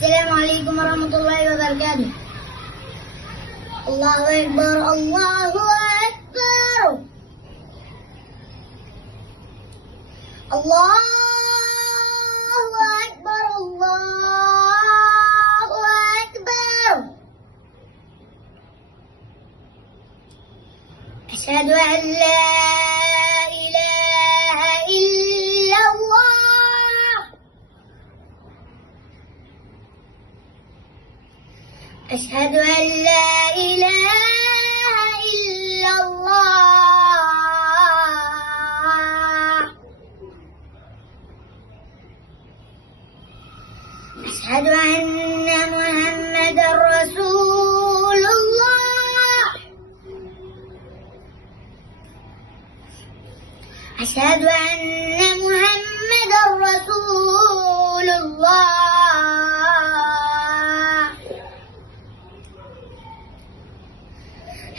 السلام عليكم ورحمة الله وبركاته. الله أكبر الله أكبر الله أكبر الله أكبر. أشهد أن لا إله إلا الله. أشهد أن لا إله إلا الله. أشهد أن محمدا رسول الله. أشهد أن محمدا رسول الله.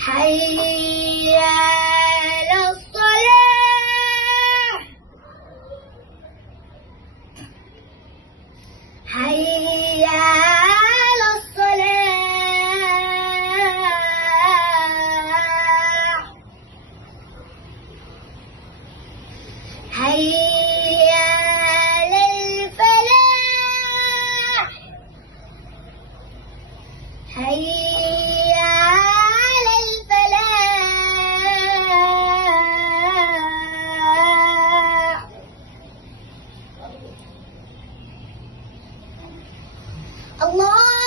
حي على الصلاة. حي على الصلاة. حي على الفلاح. حي على الفلاح. الله